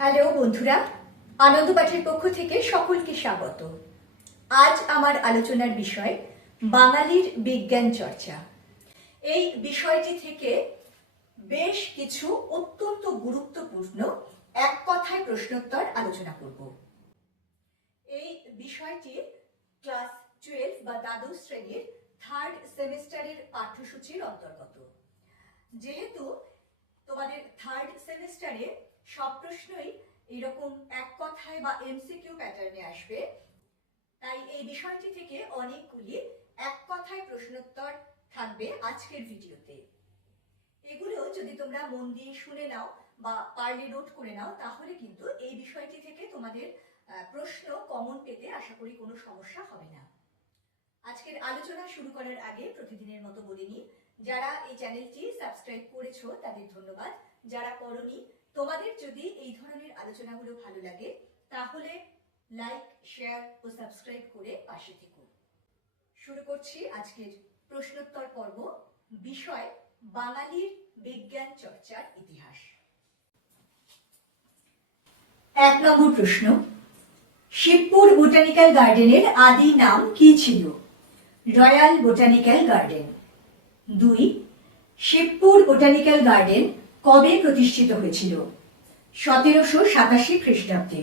Hello বন্ধুরা, আনন্দ পাঠের পক্ষ থেকে সকলকে স্বাগত। আজ আমার আলোচনার বিষয় বাঙালির বিজ্ঞান চর্চা। এই বিষয়টি থেকে বেশ কিছু অত্যন্ত গুরুত্বপূর্ণ এক কথায় প্রশ্নোত্তর আলোচনা করব। এই বিষয়টি ক্লাস 12 বা দ্বাদশ শ্রেণীর 3rd সেমিস্টারের পাঠ্যসূচির অন্তর্গত। যেহেতু তোমাদের 3rd সেমিস্টারে সব প্রশ্নই এরকম এক কথায় বা এমসিকিউ প্যাটার্নে আসবে, তাই এই বিষয়টি থেকে অনেকগুলি এক কথায় প্রশ্নোত্তর থাকবে আজকের ভিডিওতে। এগুলো যদি তোমরা মন দিয়ে শুনে নাও বা পারলে নোট করে নাও, তাহলে কিন্তু এই বিষয়টি থেকে তোমাদের প্রশ্ন কমন পেতে আশা করি কোনো সমস্যা হবে না। আজকের আলোচনা শুরু করার আগে প্রতিদিনের মতো বলে নিই, যারা এই চ্যানেলটি সাবস্ক্রাইব করেছো তাদের ধন্যবাদ। যারা করোনি, তোমাদের যদি এই ধরনের আলোচনাগুলো ভালো লাগে তাহলে লাইক, শেয়ার ও সাবস্ক্রাইব করে পাশে থেকো। শুরু করছি আজকের প্রশ্নোত্তর পর্ব। বিষয় বাঙালির বিজ্ঞান চর্চার ইতিহাস। 1 নম্বর প্রশ্ন, শিবপুর বোটানিক্যাল গার্ডেনের আদি নাম কি ছিল? Royal botanical garden. 2. Shibpur botanical garden কবে প্রতিষ্ঠিত হয়েছিল? 1787 খ্রিস্টাব্দে।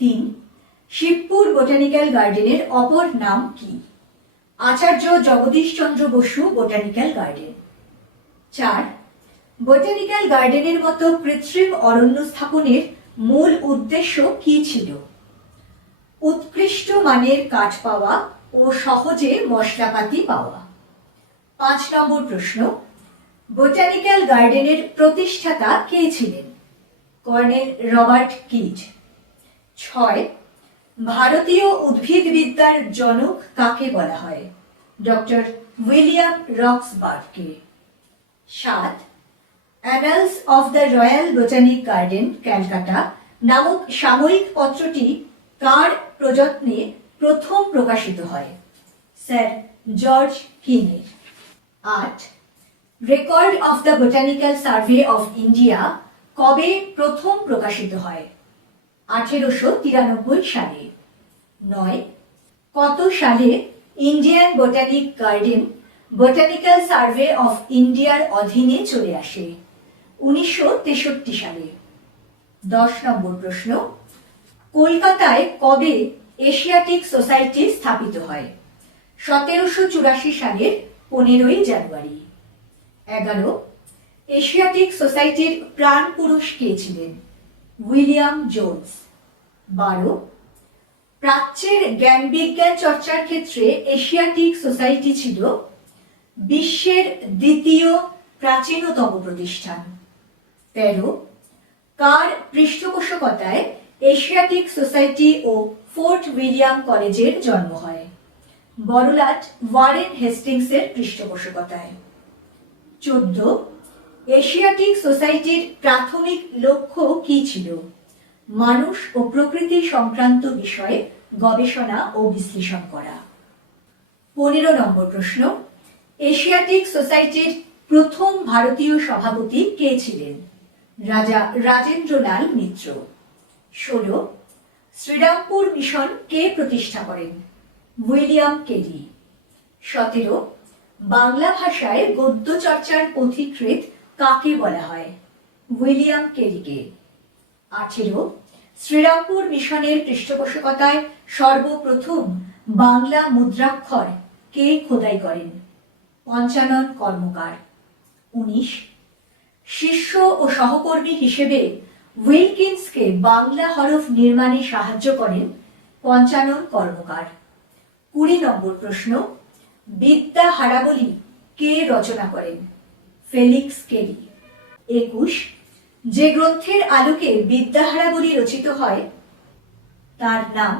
3. শিবপুর বোটানিক্যাল গার্ডেনের অপর নাম কি? আচার্য Jagadish Chandra Basu botanical garden. 4. Botanical গার্ডেনের মতো কৃত্রিম অরণ্য স্থাপনের মূল উদ্দেশ্য কি ছিল? উৎকৃষ্ট মানের কাঠ পাওয়া ও সহজে মশলাপাতি পাওয়া। 5 নম্বর প্রশ্ন, বোটানিক্যাল গার্ডেনের প্রতিষ্ঠাতা কে ছিলেন? Colonel Robert Kyd. 6. ভারতীয় উদ্ভিদবিদ্যার জনক কাকে বলা হয়? ডক্টর উইলিয়াম রক্সবার্গকে। 7. Annals of the Royal Botanic Garden Calcutta নামক সাময়িক পত্রটি কার প্রযত্নে প্রথম প্রকাশিত হয়? স্যার জর্জ কিনের। 8. Record of the Botanical Survey of India কবে প্রথম প্রকাশিত হয়? 1893 সালে। 9. কত সালে Indian Botanic Garden Botanical Survey of ইন্ডিয়ার অধীনে চলে আসে? 1963 সালে। 10 নম্বর প্রশ্ন, কলকাতায় কবে এশিয়াটিক সোসাইটি স্থাপিত হয়? 1784 সালের 15 জানুয়ারি। 11. এশিয়াটিক সোসাইটির প্রাণ পুরুষ কে ছিলেন? William Jones. 12. প্রাচ্যের জ্ঞান বিজ্ঞান চর্চার ক্ষেত্রে এশিয়াটিক সোসাইটি ছিল বিশ্বের দ্বিতীয় প্রাচীনতম প্রতিষ্ঠান। 13. কার পৃষ্ঠপোষকতায় এশিয়াটিক সোসাইটি ও ফোর্ট উইলিয়াম কলেজের জন্ম হয়? বড়লাট ওয়ারেন হেস্টিংসের পৃষ্ঠপোষকতায়। 14. এশিয়াটিক সোসাইটির প্রাথমিক লক্ষ্য কি ছিল? মানুষ ও প্রকৃতি সংক্রান্ত বিষয়ে গবেষণা ও বিশ্লেষণ করা। 15 নম্বর প্রশ্ন, এশিয়াটিক সোসাইটির প্রথম ভারতীয় সভাপতি কে ছিলেন? রাজা রাজেন্দ্রলাল মিত্র। 16. শ্রীরামপুর মিশন কে প্রতিষ্ঠা করেন? William Carey. 17. বাংলা ভাষায় গদ্য চর্চার পথিকৃৎ কাকে বলা হয়? উইলিয়াম কেরিকে। 18. শ্রীরামপুর মিশনের পৃষ্ঠপোষকতায় সর্বপ্রথম বাংলা মুদ্রাক্ষর কে খোদাই করেন? পঞ্চানন কর্মকার। 19. শিষ্য ও সহকর্মী হিসেবে উইলকিন্সকে বাংলা হরফ নির্মাণে সাহায্য করেন পঞ্চানন কর্মকার। 20 নম্বর প্রশ্ন, বিদ্যা হারাবলী কে রচনা করেন? Felix Carey. 21. যে গ্রন্থের আলোকে বিদ্যা হারাবলী রচিত হয় তার নাম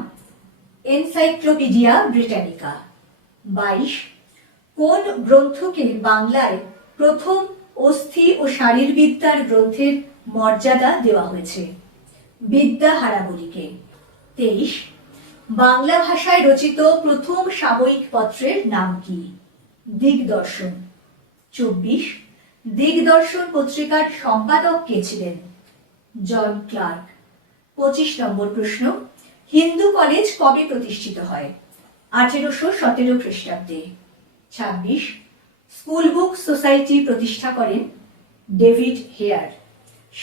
এনসাইক্লোপিডিয়া ব্রিটানিকা। 22. কোন গ্রন্থকে বাংলায় প্রথম অস্থি ও শারীরবিদ্যার গ্রন্থের মর্যাদা দেওয়া হয়েছে? বিদ্যা হারাবলীকে। 23. বাংলা ভাষায় রচিত প্রথম সাময়িক পত্রের নাম কি? দিগদর্শন। 24. দিগদর্শন পত্রিকার সম্পাদক কে ছিলেন? জন ক্লার্ক। 25 নম্বর প্রশ্ন, হিন্দু কলেজ কবে প্রতিষ্ঠিত হয়? 1817 খ্রিস্টাব্দে। 26, স্কুল বুক সোসাইটি প্রতিষ্ঠা করেন David Hare.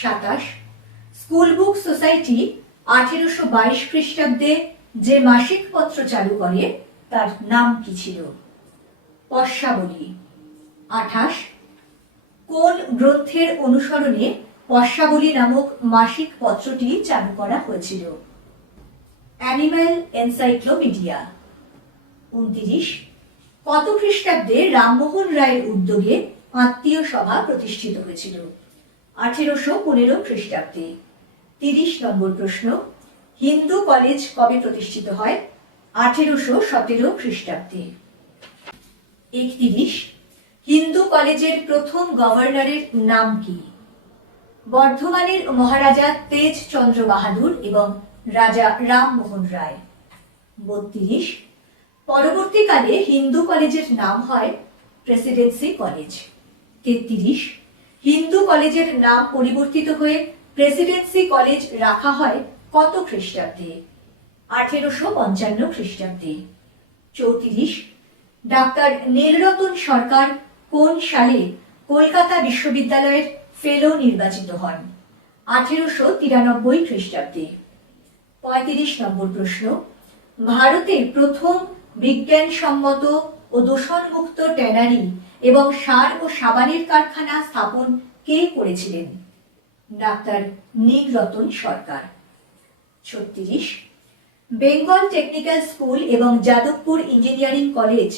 27, school book society 1822 খ্রিস্টাব্দে যে মাসিক পত্র চালু করে তার নাম কি ছিল? পস্যাবলী। 28, কোন গ্রন্থের অনুসরণে পস্যাবলী নামক মাসিক পত্রটি চালু করা হয়েছিল? Animal encyclopedia. 29, কত খ্রিস্টাব্দে রামমোহন রায়ের উদ্যোগে আত্মীয় সভা প্রতিষ্ঠিত হয়েছিল? 1815 খ্রিস্টাব্দে। 30 নম্বর প্রশ্ন, হিন্দু কলেজ কবে প্রতিষ্ঠিত হয়? 1817 খ্রিস্টাব্দে। 31, হিন্দু কলেজের প্রথম গভর্নরের নাম কি? বর্ধমানের মহারাজা তেজ চন্দ্র বাহাদুর এবং রাজা রামমোহন রায়। 32, পরবর্তীকালে হিন্দু কলেজের নাম হয় প্রেসিডেন্সি কলেজ। 33, হিন্দু কলেজের নাম পরিবর্তিত হয়ে প্রেসিডেন্সি কলেজ রাখা হয় কত খ্রিস্টাব্দে? 1855 খ্রিস্টাব্দে। 34, ডাক্তার নীলরতন সরকার কোন সালে কলকাতা বিশ্ববিদ্যালয়ের ফেলো নির্বাচিত হন? 1893 খ্রিস্টাব্দে। 35 নম্বর প্রশ্ন, ভারতের প্রথম বিজ্ঞানসম্মত ও দূষণমুক্ত ট্যানারি এবং সার ও সাবানের কারখানা স্থাপন কে করেছিলেন? Doctor Nilratan Sarkar. 36, Bengal technical school এবং যাদবপুর ইঞ্জিনিয়ারিং কলেজ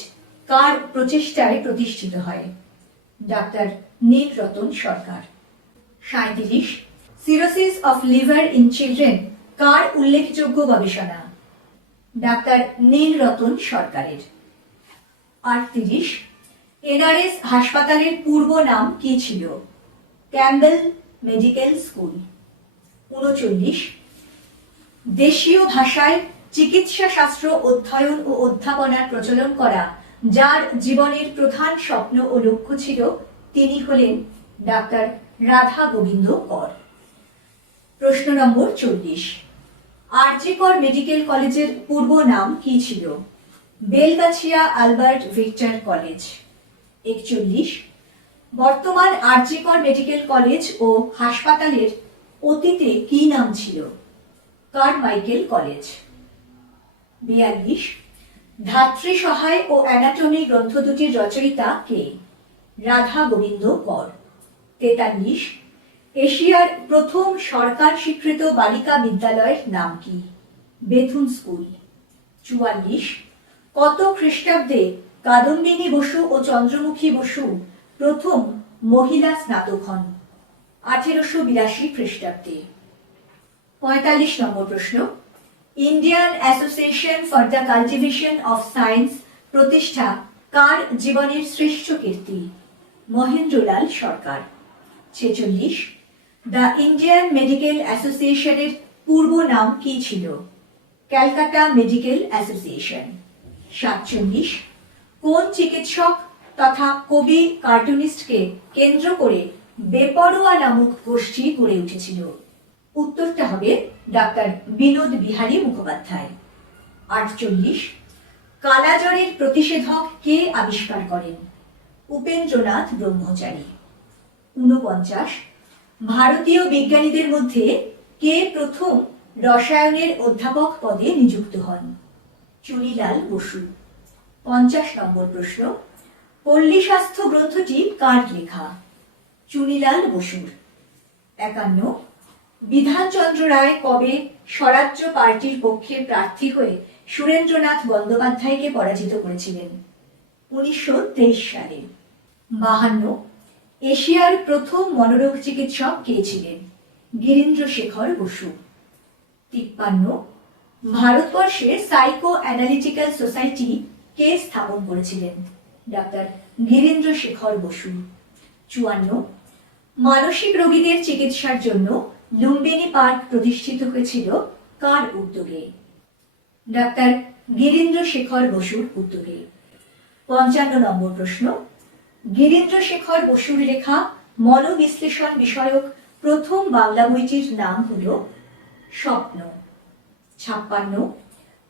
কার প্রচেষ্টায় প্রতিষ্ঠিত হয়? Doctor Nilratan Sarkar. 37, cirrhosis of liver in children কার উল্লেখযোগ্য গবেষণা? ডাক্তার নীলরতন সরকারের। 38, এনআরএস হাসপাতালের পূর্ব নাম কি ছিল? Campbell medical school. 39, দেশীয় ভাষায় চিকিৎসা শাস্ত্র অধ্যয়ন ও অধ্যাপনার প্রচলন করা যার জীবনের প্রধান স্বপ্ন ও লক্ষ্য ছিল তিনি হলেন ডাক্তার রাধা গোবিন্দ কর। প্রশ্ন নম্বর 40, আরজি কর মেডিকেল কলেজের পূর্ব নাম কি ছিল? Belgachia Albert Victor college. 41, বর্তমান আরজি কর মেডিকেল কলেজ ও হাসপাতালের অতীতে কি নাম ছিল? Carmichael college. 42, ধাত্রী সহায় ও অ্যানাটমি গ্রন্থ দুটির রচয়িতা কে? রাধা গোবিন্দ কর। 43, এশিয়ার প্রথম সরকার স্বীকৃত বালিকা বিদ্যালয়ের নাম কি? Bethune school. 44, কত খ্রিস্টাব্দে কাদম্বিনী বসু ও চন্দ্রমুখী বসু প্রথম মহিলা স্নাতক হন? 1882 খ্রিস্টাব্দে। 45 নম্বর প্রশ্ন, Indian association for the cultivation of science প্রতিষ্ঠা কার জীবনের শ্রেষ্ঠ কীর্তি? মহেন্দ্রলাল সরকার। 46, দ্য ইন্ডিয়ান মেডিকেল অ্যাসোসিয়েশনের পূর্ব নাম কি ছিল? Calcutta medical association. 47, কোন চিকিৎসক তথা কবি কার্টুনিস্টকে কেন্দ্র করে বেপরোয়া নামক গোষ্ঠী গড়ে উঠেছিল? উত্তরটা হবে ডাক্তার বিনোদ বিহারী মুখোপাধ্যায়। 48, কালাজ্বরের প্রতিষেধক কে আবিষ্কার করেন? উপেন্দ্রনাথ ব্রহ্মচারী। 49, ভারতীয় বিজ্ঞানীদের মধ্যে কে প্রথম রসায়নের অধ্যাপক পদে নিযুক্ত হন? চুনিলাল বসু। 50 নম্বর প্রশ্ন, পল্লী স্বাস্থ্য গ্রন্থটি কার লেখা? চুনিলাল বসুর। 51, বিধানচন্দ্র রায় কবে স্বরাজ্য পার্টির পক্ষে প্রার্থী হয়ে সুরেন্দ্রনাথ বন্দ্যোপাধ্যায়কে পরাজিত করেছিলেন? 1923 সালে। 52, এশিয়ার প্রথম মনোরোগ চিকিৎসক কে ছিলেন? গিরীন্দ্র শেখর বসু। 53, ভারতবর্ষে সাইকো অ্যানালিটিক্যাল সোসাইটি কে স্থাপন করেছিলেন? ডাক্তার গিরীন্দ্র শেখর বসু। 54, মানসিক রোগীদের চিকিৎসার জন্য লুম্বিনী পার্ক প্রতিষ্ঠিত হয়েছিল কার উদ্যোগে? ডাক্তার গিরীন্দ্র শেখর বসুর উদ্যোগে। 55 নম্বর প্রশ্ন, গিরীন্দ্র শেখর বসুর লেখা মনোবিশ্লেষণ বিষয়ক প্রথম বাংলা বইটির নাম হল স্বপ্ন। 56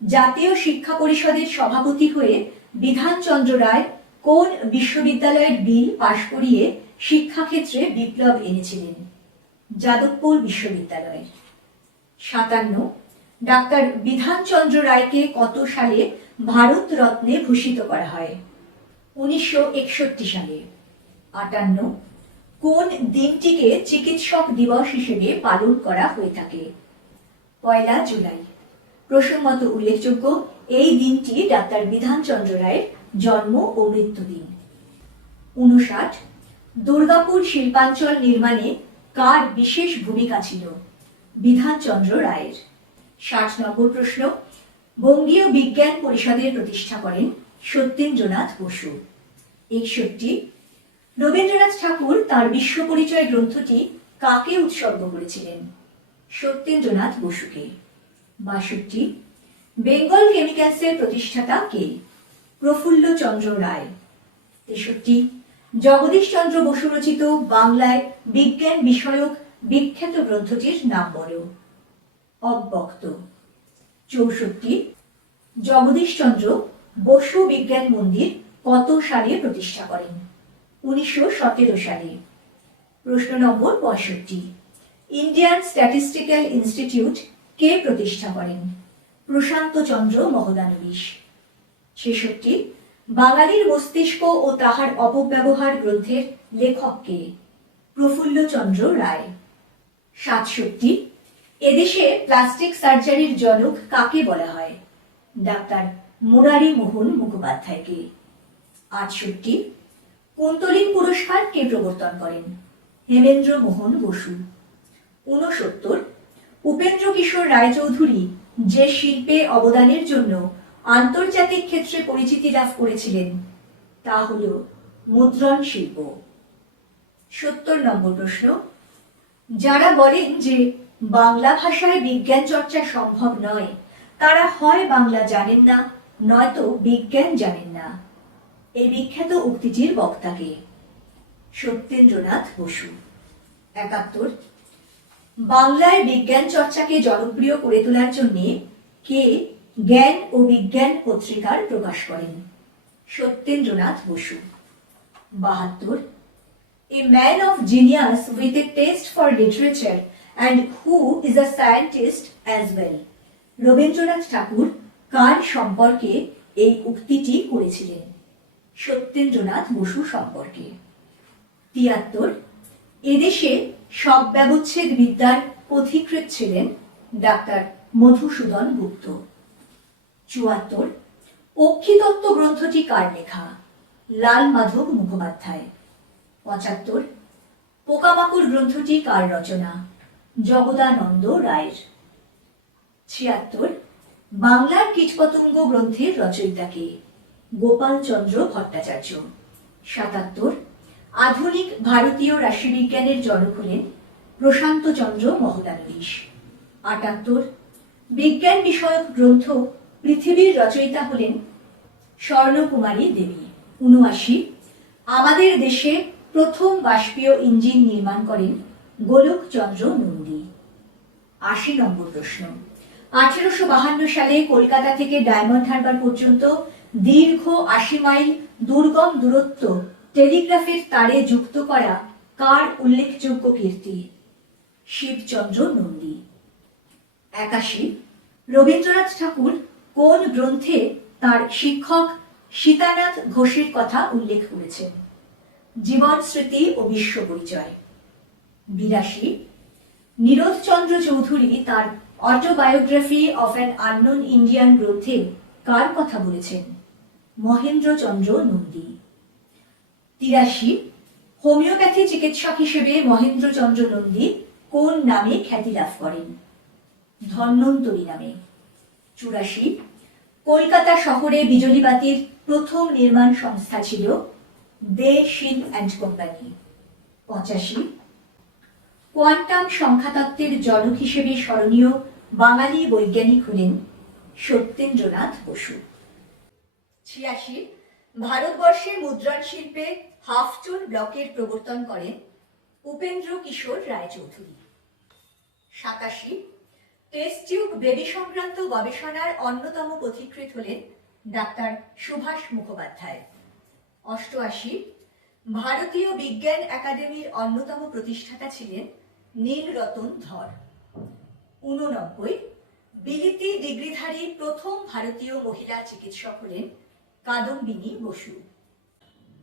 জাতীয় শিক্ষা পরিষদের সভাপতি হয়ে বিধানচন্দ্র রায় কোন বিশ্ববিদ্যালয়ের বিল পাশ করিয়ে শিক্ষাক্ষেত্রে বিপ্লব এনেছিলেন? যাদবপুর বিশ্ববিদ্যালয়ের। 57 ডাক্তার বিধানচন্দ্র রায়কে কত সালে ভারত রত্নে ভূষিত করা হয়? 1961 সালে। 58 কোন দিনটিকে চিকিৎসক দিবস হিসেবে পালন করা হয়ে থাকে? 1 জুলাই। প্রসঙ্গত উল্লেখযোগ্য, এই দিনটি ডাক্তার বিধানচন্দ্র রায়ের জন্ম ও মৃত্যুদিন। 59 দুর্গাপুর শিল্পাঞ্চল নির্মাণে কার বিশেষ ভূমিকা ছিল? বিধানচন্দ্র রায়ের। 60 নম্বর প্রশ্ন, বঙ্গীয় বিজ্ঞান পরিষদের প্রতিষ্ঠা করেন সত্যেন্দ্রনাথ বসু। 61 রবীন্দ্রনাথ ঠাকুর তার বিশ্ব পরিচয় গ্রন্থটি কাকে উৎসর্গ করেছিলেন? সত্যেন্দ্রনাথ বসুকে। 62 বেঙ্গল কেমিক্যালসের প্রতিষ্ঠাতা কে? প্রফুল্লচন্দ্র রায়। 63 জগদীশচন্দ্র বসু রচিত বাংলায় বিজ্ঞান বিষয়ক বিখ্যাত গ্রন্থটির নাম বলো। অব্যক্ত। 64 জগদীশচন্দ্র বসু বিজ্ঞান মন্দির কত সালে প্রতিষ্ঠা করেন? 1917 সালে। প্রশ্ন নম্বর 65 ইন্ডিয়ান স্ট্যাটিস্টিক্যাল ইনস্টিটিউট কে প্রতিষ্ঠা করেন? প্রশান্ত চন্দ্র মহলানবিশ। 66 বাঙালির মস্তিষ্ক ও তাহার অপব্যবহার গ্রন্থের লেখক কে? প্রফুল্লচন্দ্র রায়। 67 এদেশে প্লাস্টিক সার্জারির জনক কাকে বলা হয়? ডাক্তার মুরারি মোহন মুখোপাধ্যায়কে। 68 কুন্তলীন পুরস্কার কে প্রবর্তন করেন? হেমেন্দ্র মোহন বসু। 69 উপেন্দ্র কিশোর রায়চৌধুরী যে শিল্পে অবদানের জন্য আন্তর্জাতিক ক্ষেত্রে পরিচিতি লাভ করেছিলেন তা হল মুদ্রণ শিল্প। 70 নম্বর প্রশ্ন, যারা বলেন যে বাংলা ভাষায় বিজ্ঞান চর্চা সম্ভব নয়, তারা হয় বাংলা জানেন না, নয়তো বিজ্ঞান জানেন না। এই বিখ্যাত উক্তিটির বক্তাকে? সত্যেন্দ্রনাথ বসু। 71 বাংলায় বিজ্ঞান চর্চাকে জনপ্রিয় করে তোলার জন্য কে জ্ঞান ও বিজ্ঞান পত্রিকার প্রকাশ করেন? Satyendranath Basu. 72 A man of genius with a taste for literature and who is a scientist as well. Rabindranath ঠাকুর কার সম্পর্কে এই উক্তিটি করেছিলেন? সত্যেন্দ্রনাথ বসু সম্পর্কে। 73 এদেশে সব ব্যবচ্ছেদ বিদ্যার পথিকৃৎ ছিলেন ডাক্তার মধুসূদন গুপ্ত। 74 অক্ষিতত্ত্ব গ্রন্থটি কার লেখা? লাল মাধব মুখোপাধ্যায়। 75 পোকামাকড় গ্রন্থটি কার রচনা? জগদানন্দ রায়ের। 76 বাংলার কীটপতঙ্গ গ্রন্থের রচয়িতা কে? গোপালচন্দ্র ভট্টাচার্য। 77 আধুনিক ভারতীয় রাশিবিজ্ঞানের জনক হলেন প্রশান্ত চন্দ্র মহলানবিশ। 78 বিজ্ঞান বিষয়ক গ্রন্থ পৃথিবীর রচয়িতা হলেন স্বর্ণকুমারী দেবী। 79 আমাদের দেশে প্রথম বাষ্পীয় ইঞ্জিন নির্মাণ করেন গোলকচন্দ্র নন্দী। 80 নম্বর প্রশ্ন, 1852 সালে কলকাতা থেকে ডায়মন্ড হারবার পর্যন্ত দীর্ঘ 80 মাইল দুর্গম দূরত্ব টেলিগ্রাফের তারে যুক্ত করা কার উল্লেখযোগ্য কীর্তি? শিবচন্দ্র নন্দী। 81 রবীন্দ্রনাথ ঠাকুর কোন গ্রন্থে তার শিক্ষক সীতানাথ ঘোষের কথা উল্লেখ করেছেন? জীবন স্মৃতি ও বিশ্ব পরিচয়। 82 নীরোদচন্দ্র চৌধুরী তার autobiography of an unknown Indian গ্রন্থে কার কথা বলেছেন? মহেন্দ্রচন্দ্র নন্দী। 83 হোমিওপ্যাথি চিকিৎসক হিসেবে মহেন্দ্রচন্দ্র নন্দী কোন নামে খ্যাতি লাভ করেন? ধন্বন্তরী নামে। 84 কলকাতা শহরে বিজলীবাতির প্রথম নির্মাণ সংস্থা ছিল দে শীল অ্যান্ড কোম্পানি। 85 কোয়ান্টাম সংখ্যাতত্ত্বের জনক হিসেবে স্মরণীয় বাঙালি বৈজ্ঞানিক হলেন সত্যেন্দ্রনাথ বসু। 86 ভারতবর্ষে মুদ্রণ শিল্পে হাফ টোন ব্লকের প্রবর্তন করেন উপেন্দ্র কিশোর রায়চৌধুরী। 87 টেস্ট টিউব বেবি সংক্রান্ত গবেষণার অন্যতম পথিকৃৎ হলেন ডাক্তার সুভাষ মুখোপাধ্যায়। 88 ভারতীয় বিজ্ঞান একাডেমির অন্যতম প্রতিষ্ঠাতা ছিলেন নীলরতন ধর। 89 বিলিতি ডিগ্রিধারী প্রথম ভারতীয় মহিলা চিকিৎসক হলেন কাদম্বিনী বসু।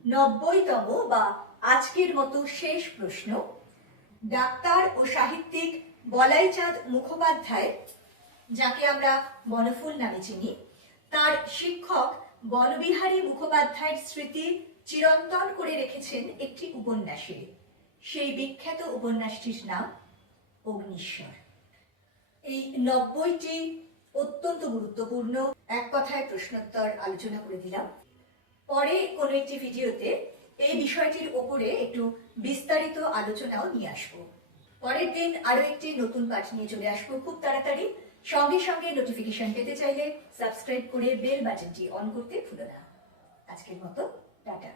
90তম বা আজকের মতো শেষ প্রশ্ন, ডাক্তার ও সাহিত্যিক বলাইচাঁদ মুখোপাধ্যায়, যাকে আমরা বনফুল নামে চিনি, তার শিক্ষক বনবিহারী মুখোপাধ্যায়ের স্মৃতি চিরন্তন করে রেখেছেন একটি উপন্যাসে। সেই বিখ্যাত উপন্যাসটির নাম অগ্নিশ্বর। এই 90টি অত্যন্ত গুরুত্বপূর্ণ এক কথায় প্রশ্নোত্তর আলোচনা করে দিলাম। পরে কোনো একটি ভিডিওতে এই বিষয়টির ওপরে একটু বিস্তারিত আলোচনাও নিয়ে আসবো। পরের দিন আরো একটি নতুন পাঠ নিয়ে চলে আসবো খুব তাড়াতাড়ি। সঙ্গে সঙ্গে নোটিফিকেশন পেতে চাইলে সাবস্ক্রাইব করে বেল বাটনটি অন করতে ভুলো না। আজকের মতো টাটা।